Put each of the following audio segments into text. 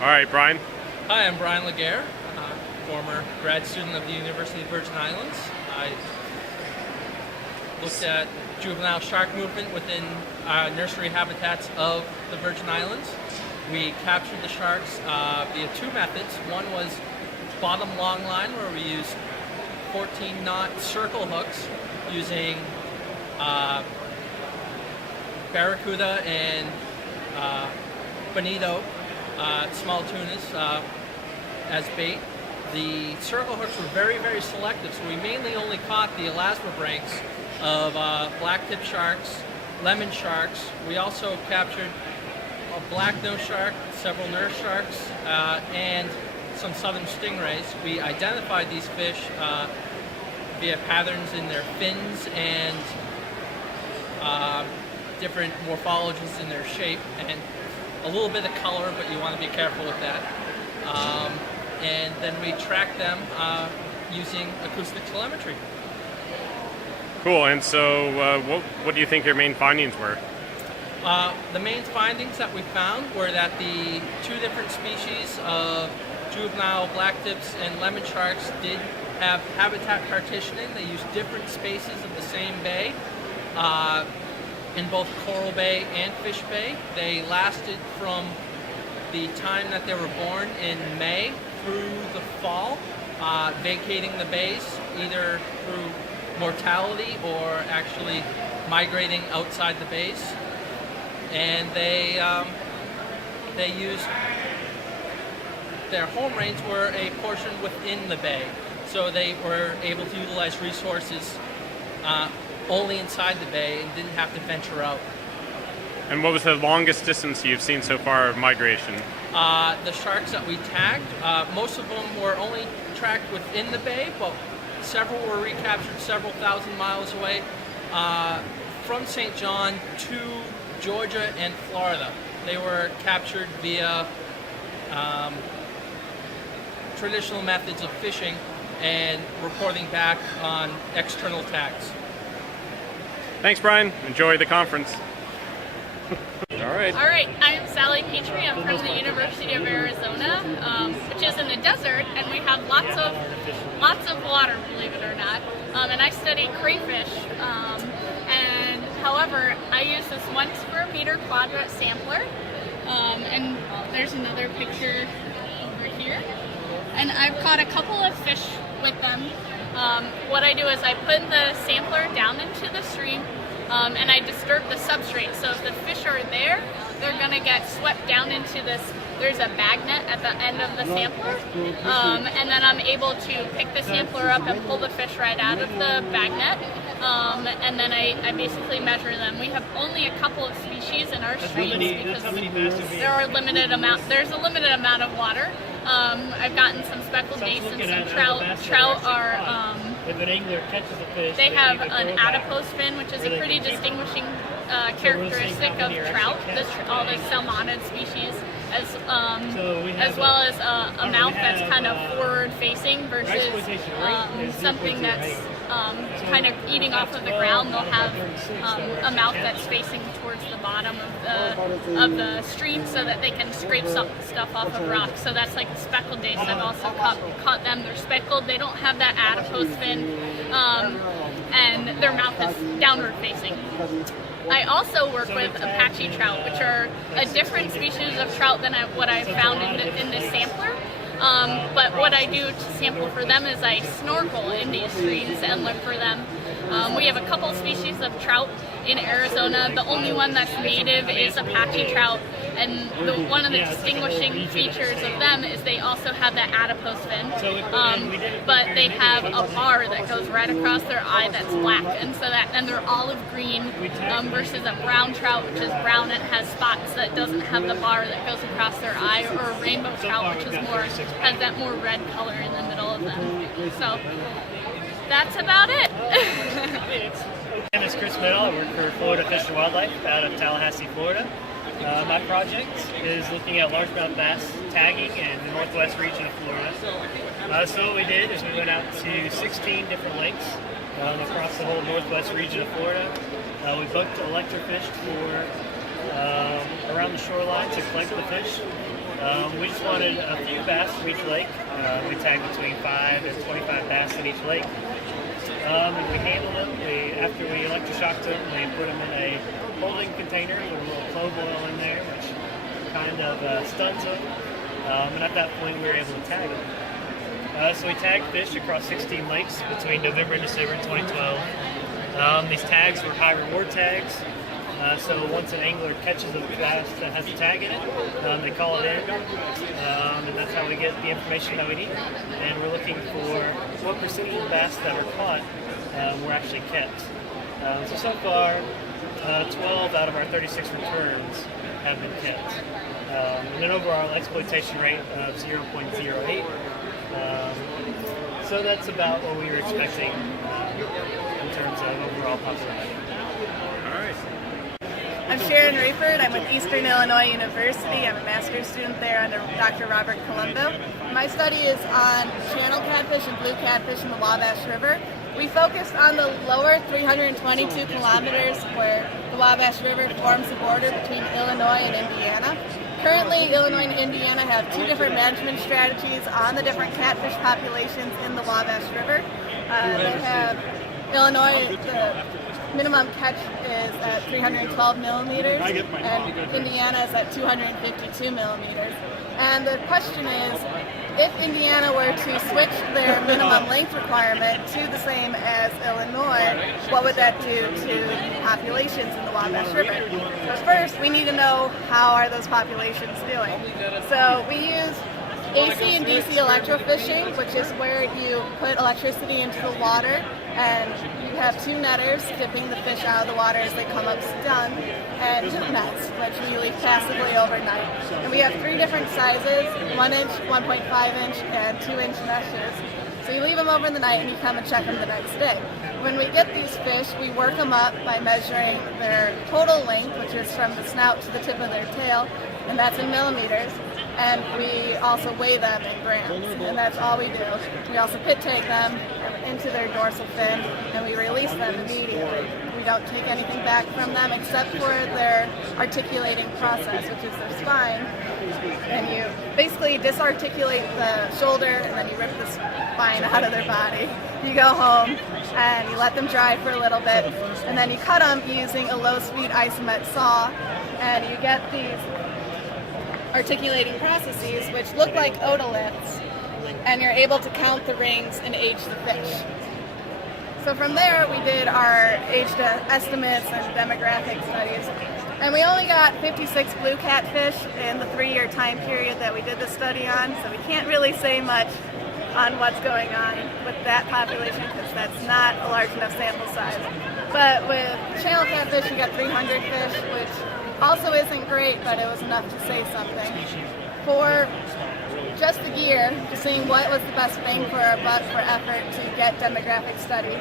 All right, Brian. Hi, I'm Brian Laguerre, former grad student of the University of Virgin Islands. I looked at juvenile shark movement within nursery habitats of the Virgin Islands. We captured the sharks via two methods. One was bottom long line, where we used 14-knot circle hooks using barracuda and bonito small tunas as bait. The circle hooks were very, very selective, so we mainly only caught the elasmobranchs of black-tip sharks, lemon sharks. We also captured a black-nose shark, several nurse sharks, and some southern stingrays. We identified these fish via patterns in their fins and different morphologies in their shape, and a little bit of color, but you want to be careful with that. And then we track them using acoustic telemetry. Cool. And so, what do you think your main findings were? The main findings that we found were that the two different species of juvenile blacktips and lemon sharks did have habitat partitioning. They used different spaces of the same bay in both Coral Bay and Fish Bay. They lasted from the time that they were born in May through the fall, vacating the bays either through mortality or actually migrating outside the bays. And they used their home range were a portion within the bay, so they were able to utilize resources only inside the bay and didn't have to venture out. And what was the longest distance you've seen so far of migration? The sharks that we tagged, most of them were only tracked within the bay, but several were recaptured several thousand miles away from St. John to Georgia and Florida. They were captured via traditional methods of fishing and reporting back on external tags. Thanks, Brian. Enjoy the conference. All right. All right, I'm Sally Petrie. I'm from the University of Arizona, which is in the desert, and we have lots of water, believe it or not. And I study crayfish. And however, I use this 1 square meter quadrat sampler, and there's another picture over here. And I've caught a couple of fish with them. What I do is I put the sampler down into the stream, and I disturb the substrate. So if the fish are there, they're going to get swept down into this. There's a magnet at the end of the sampler, and then I'm able to pick the sampler up and pull the fish right out of the magnet, and then I basically measure them. We have only a couple of species in our streams because there's a limited amount of water. I've gotten some speckled bass and some trout. Trout are if an angler catches a fish, they have an adipose fin, which is a pretty distinguishing characteristic of trout. All the salmonid species, as well as a mouth that's kind of forward-facing versus something that's kind of eating off of the ground. They'll have a mouth that's facing towards the bottom of the stream so that they can scrape some stuff off of rocks. So that's like speckled dace. I've also caught them. They're speckled. They don't have that adipose fin, and their mouth is downward facing. I also work with Apache trout, which are a different species of trout than what I found in this sampler. But what I do to sample for them is I snorkel in these streams and look for them. We have a couple species of trout in Arizona. The only one that's native is Apache trout, and one of the distinguishing features of them is they also have that adipose fin, but they have a bar that goes right across their eye that's black, and they're olive green versus a brown trout, which is brown and has spots that doesn't have the bar that goes across their eye, or a rainbow trout, which is has that more red color in the middle of them. So that's about it. My name is Chris Middle. I work for Florida Fish and Wildlife out of Tallahassee, Florida. My project is looking at largemouth bass tagging in the northwest region of Florida. So what we did is we went out to 16 different lakes across the whole northwest region of Florida. We booked electrofished for around the shoreline to collect the fish. We just wanted a few bass from each lake. We tagged between 5 and 25 bass in each lake. And we handled them. After we electroshocked them, we put them in a holding container with a little clove oil in there, which kind of stuns them. And at that point, we were able to tag them. So we tagged fish across 16 lakes between November and December 2012. These tags were high reward tags. So once an angler catches a bass that has a tag in it, they call it in, and that's how we get the information that we need. And we're looking for what percentage of the bass that were caught were actually kept. So far, 12 out of our 36 returns have been kept. And an overall exploitation rate of 0.08. So that's about what we were expecting in terms of overall population. All right. I'm Sharon Rayford. I'm with Eastern Illinois University. I'm a master's student there under Dr. Robert Colombo. My study is on channel catfish and blue catfish in the Wabash River. We focused on the lower 322 kilometers where the Wabash River forms the border between Illinois and Indiana. Currently, Illinois and Indiana have two different management strategies on the different catfish populations in the Wabash River. They have Illinois, the minimum catch is at 312 millimeters, and Indiana is at 252 millimeters. And the question is, if Indiana were to switch their minimum length requirement to the same as Illinois, what would that do to populations in the Wabash River? So first, we need to know how are those populations doing. So we use AC and DC electrofishing, which is where you put electricity into the water and you have two netters dipping the fish out of the water as they come up stunned, and hoop nets, which we leave passively overnight. And we have three different sizes, 1 inch, 1.5 inch, and 2-inch meshes. So you leave them over the night and you come and check them the next day. When we get these fish, we work them up by measuring their total length, which is from the snout to the tip of their tail, and that's in millimeters. And we also weigh them in grams, and that's all we do. We also pit take them into their dorsal fin, and we release them immediately. We don't take anything back from them except for their articulating process, which is their spine. And you basically disarticulate the shoulder, and then you rip the spine out of their body. You go home, and you let them dry for a little bit, and then you cut them using a low-speed isomet saw, and you get these articulating processes which look like otoliths, and you're able to count the rings and age the fish. So from there we did our age estimates and demographic studies, and we only got 56 blue catfish in the 3-year time period that we did the study on, so we can't really say much on what's going on with that population because that's not a large enough sample size. But with channel catfish we got 300 fish, which also isn't great, but it was enough to say something. For just the gear, just seeing what was the best bang for our buck for effort to get demographic study,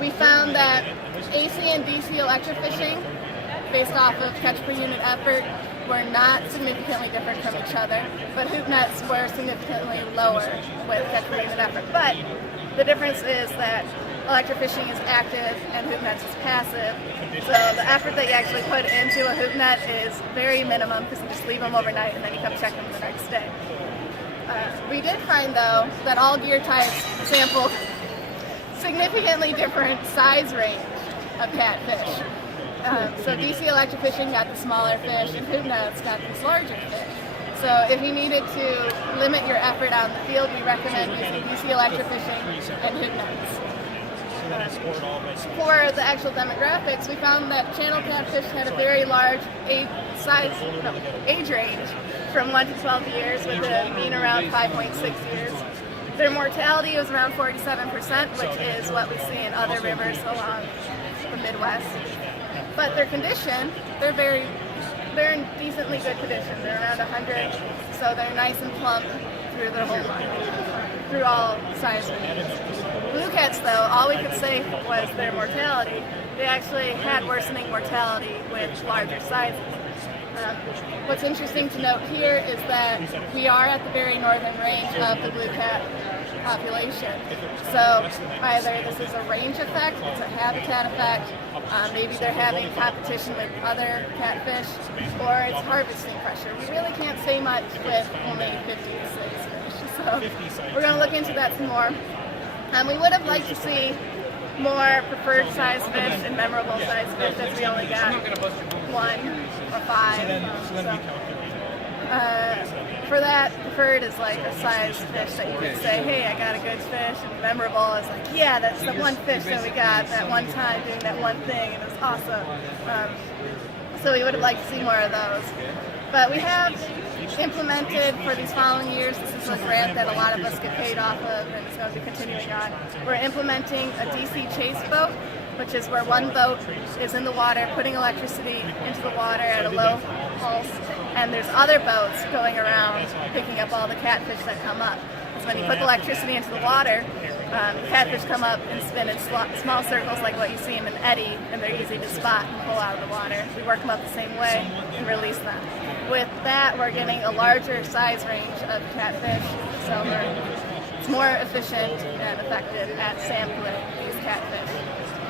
we found that AC and DC electrofishing, based off of catch per unit effort, were not significantly different from each other, but hoop nets were significantly lower with catch per unit effort. But the difference is that electrofishing is active and hoop nets is passive. So the effort that you actually put into a hoop net is very minimum because you just leave them overnight and then you come check them the next day. We did find though that all gear types sampled significantly different size range of catfish. So DC electrofishing got the smaller fish and hoop nets got these larger fish. So if you needed to limit your effort out in the field, we recommend using DC electrofishing and hoop nets. For the actual demographics, we found that channel catfish had a very large age range from 1 to 12 years with a mean around 5.6 years. Their mortality was around 47%, which is what we see in other rivers along the Midwest. But their condition, they're in decently good condition. They're around 100, so they're nice and plump through their whole life, through all sizes. Blue cats, though, all we could say was their mortality. They actually had worsening mortality with larger sizes. What's interesting to note here is that we are at the very northern range of the blue cat population. So either this is a range effect, it's a habitat effect, Maybe they're having competition with other catfish, or it's harvesting pressure. We really can't say much with only 50 size fish. So we're going to look into that some more. We would have liked to see more preferred size fish and memorable size fish, as we only got 1 or 5. For that, preferred is like a size fish that you could say, hey, I got a good fish, and memorable is like, yeah, that's the one fish that we got that one time doing that one thing, and it was awesome. So we would have liked to see more of those. But we have implemented for these following years, this is a grant that a lot of us get paid off of, and it's going to be continuing on. We're implementing a DC chase boat, which is where one boat is in the water, putting electricity into the water at a low pulse, and there's other boats going around picking up all the catfish that come up. So when you put the electricity into the water, the catfish come up and spin in small circles like what you see in an eddy, and they're easy to spot and pull out of the water. We work them up the same way and release them. With that, we're getting a larger size range of catfish, so it's more efficient and effective at sampling these catfish.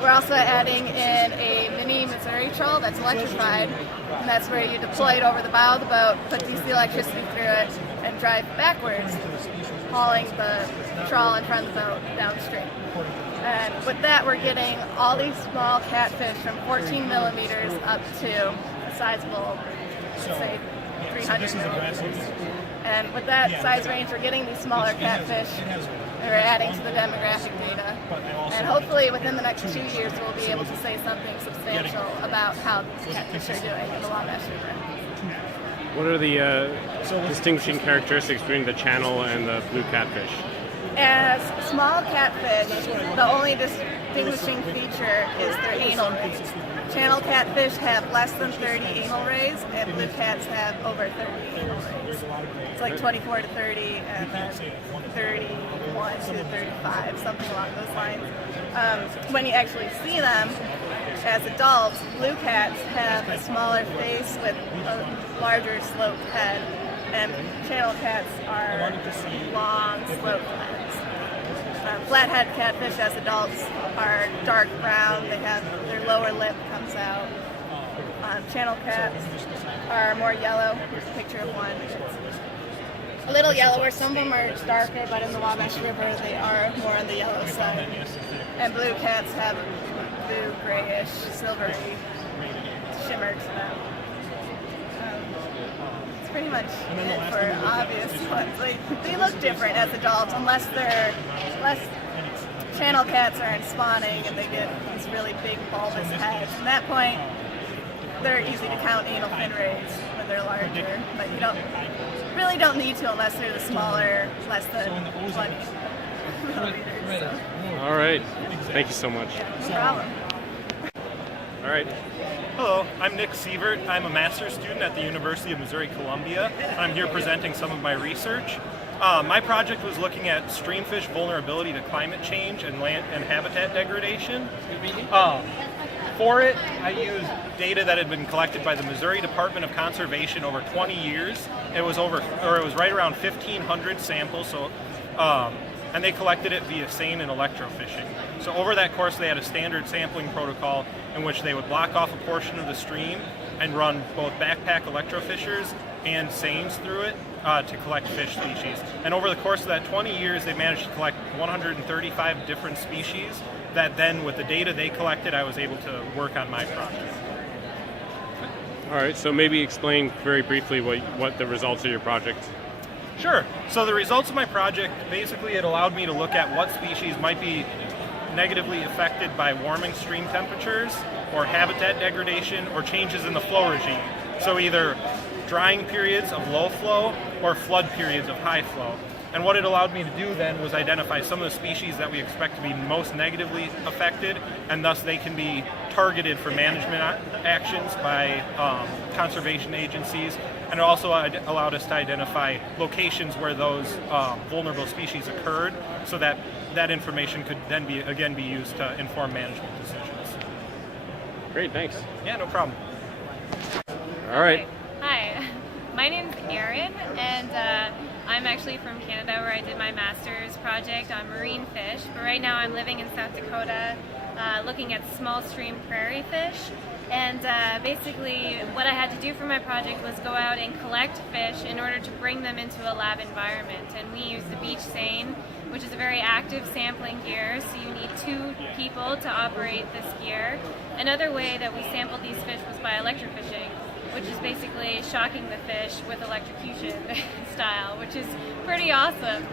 We're also adding in a mini Missouri trawl that's electrified, and that's where you deploy it over the bow of the boat, put DC electricity through it, and drive backwards, hauling the trawl in front of the boat downstream. And with that, we're getting all these small catfish from 14 millimeters up to a sizable, say, 300 millimeters. And with that size range, we're getting these smaller catfish. We're adding to the demographic data. And hopefully within the next 2 years, we'll be able to say something substantial about how these catfish are doing in the Wabash River. What are the distinguishing characteristics between the channel and the blue catfish? As small catfish, the only distinguishing feature is their anal rays. Channel catfish have less than 30 anal rays, and blue cats have over 30 anal rays. It's like 24 to 30 and 31 to 35, something along those lines. When you actually see them as adults, blue cats have a smaller face with a larger sloped head, and channel cats are long sloped heads. Flathead catfish as adults are dark brown. They have their lower lip comes out. Channel cats are more yellow. Here's a picture of one. It's a little yellower. Some of them are darker, but in the Wabash River they are more on the yellow side. And blue cats have a blue, grayish, silvery shimmer to them. Pretty much it for obvious ones. They look different as adults unless channel cats are in spawning and they get these really big bulbous heads. At that point, they're easy to count anal fin rays when they're larger, but you really don't need to unless they're the smaller, less than 20 millimeters. So. All right. Thank you so much. Yeah, no problem. All right. Hello, I'm Nick Sievert. I'm a master's student at the University of Missouri-Columbia, and I'm here presenting some of my research. My project was looking at streamfish vulnerability to climate change and land and habitat degradation. For it, I used data that had been collected by the Missouri Department of Conservation over 20 years. It was right around 1,500 samples. And they collected it via seine and electrofishing. So over that course, they had a standard sampling protocol in which they would block off a portion of the stream and run both backpack electrofishers and seines through it to collect fish species. And over the course of that 20 years, they managed to collect 135 different species that then, with the data they collected, I was able to work on my project. All right, so maybe explain very briefly what the results of your project. Sure. So the results of my project, basically it allowed me to look at what species might be negatively affected by warming stream temperatures or habitat degradation or changes in the flow regime. So either drying periods of low flow or flood periods of high flow. And what it allowed me to do then was identify some of the species that we expect to be most negatively affected, and thus they can be targeted for management actions by conservation agencies. And it also allowed us to identify locations where those vulnerable species occurred, so that that information could then be used to inform management decisions. Great, thanks. Yeah, no problem. All right. Hi, my name's Erin, and I'm actually from Canada, where I did my master's project on marine fish. But right now I'm living in South Dakota, looking at small stream prairie fish. And basically what I had to do for my project was go out and collect fish in order to bring them into a lab environment. And we used the beach seine, which is a very active sampling gear, so you need 2 people to operate this gear. Another way that we sampled these fish was by electrofishing, which is basically shocking the fish with electrocution style, which is pretty awesome.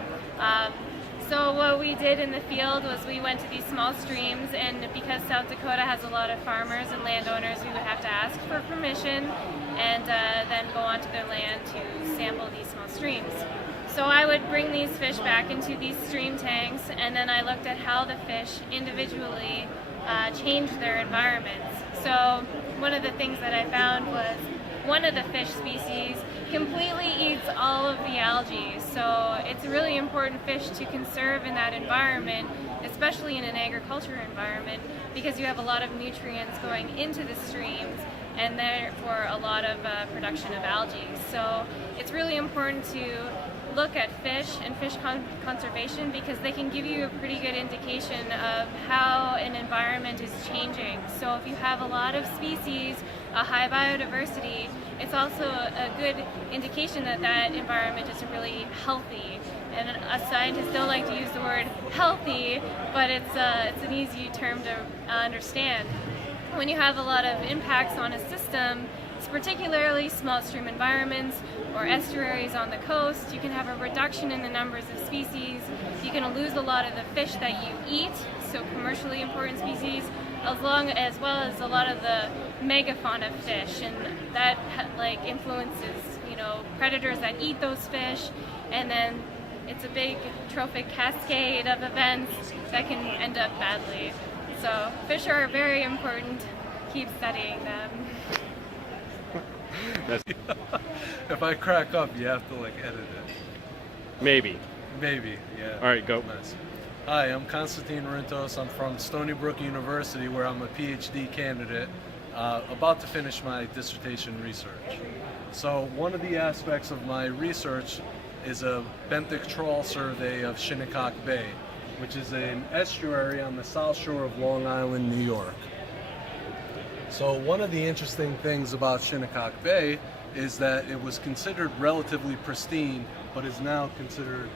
So what we did in the field was we went to these small streams, and because South Dakota has a lot of farmers and landowners, we would have to ask for permission and then go onto their land to sample these small streams. So I would bring these fish back into these stream tanks, and then I looked at how the fish individually changed their environments. So one of the things that I found was one of the fish species completely eats all of the algae. So it's a really important fish to conserve in that environment, especially in an agriculture environment, because you have a lot of nutrients going into the streams and therefore a lot of production of algae. So it's really important to look at fish and fish conservation because they can give you a pretty good indication of how an environment is changing. So if you have a lot of species, a high biodiversity, it's also a good indication that that environment is really healthy. And us scientists don't like to use the word healthy, but it's an easy term to understand. When you have a lot of impacts on a system, particularly small stream environments or estuaries on the coast, you can have a reduction in the numbers of species. You can lose a lot of the fish that you eat, so commercially important species, as well as a lot of the megafauna fish, and that influences predators that eat those fish, and then it's a big trophic cascade of events that can end up badly. So fish are very important. Keep studying them. If I crack up, you have to edit it. Maybe. Maybe, yeah. All right, go. Nice. Hi, I'm Konstantin Rintos. I'm from Stony Brook University, where I'm a PhD candidate, about to finish my dissertation research. So one of the aspects of my research is a benthic trawl survey of Shinnecock Bay, which is an estuary on the south shore of Long Island, New York. So one of the interesting things about Shinnecock Bay is that it was considered relatively pristine, but is now considered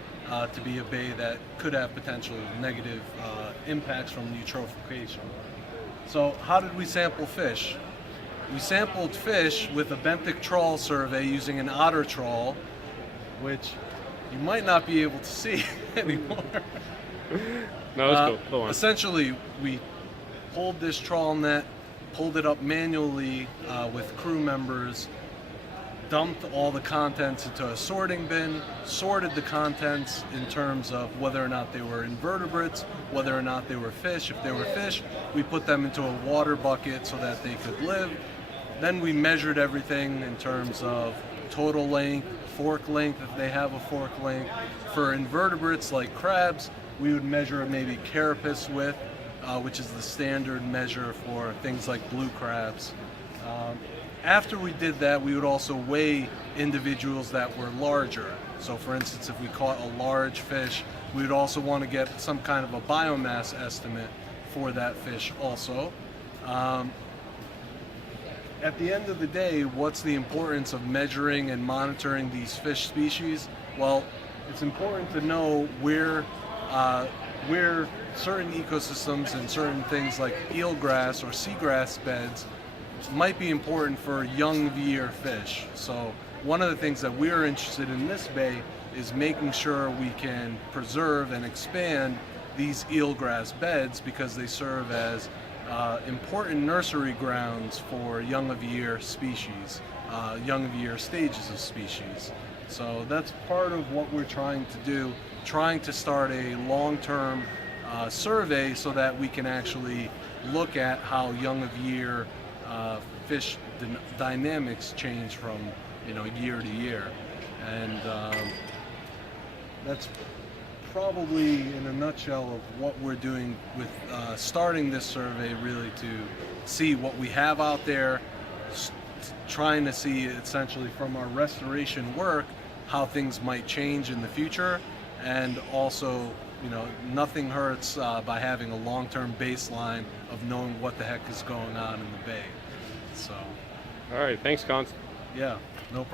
to be a bay that could have potential negative impacts from eutrophication. So how did we sample fish? We sampled fish with a benthic trawl survey using an otter trawl, which you might not be able to see anymore. No, that's cool. Go on. Essentially, we pulled this trawl net, pulled it up manually with crew members, dumped all the contents into a sorting bin, sorted the contents in terms of whether or not they were invertebrates, whether or not they were fish. If they were fish, we put them into a water bucket so that they could live. Then we measured everything in terms of total length, fork length if they have a fork length. For invertebrates like crabs, we would measure maybe carapace width, which is the standard measure for things like blue crabs. After we did that, we would also weigh individuals that were larger. So for instance, if we caught a large fish, we would also want to get some kind of a biomass estimate for that fish also. At the end of the day, what's the importance of measuring and monitoring these fish species? Well, it's important to know where certain ecosystems and certain things like eelgrass or seagrass beds might be important for young year fish. So one of the things that we're interested in this bay is making sure we can preserve and expand these eelgrass beds because they serve as important nursery grounds for young of year species, young of year stages of species. So that's part of what we're trying to do, trying to start a long-term survey so that we can actually look at how young of year fish dynamics change from year to year. And that's probably in a nutshell of what we're doing with starting this survey, really to see what we have out there, trying to see essentially from our restoration work how things might change in the future, and also you know, nothing hurts by having a long-term baseline of knowing what the heck is going on in the bay. So, All right, thanks, Cons. yeah, no problem.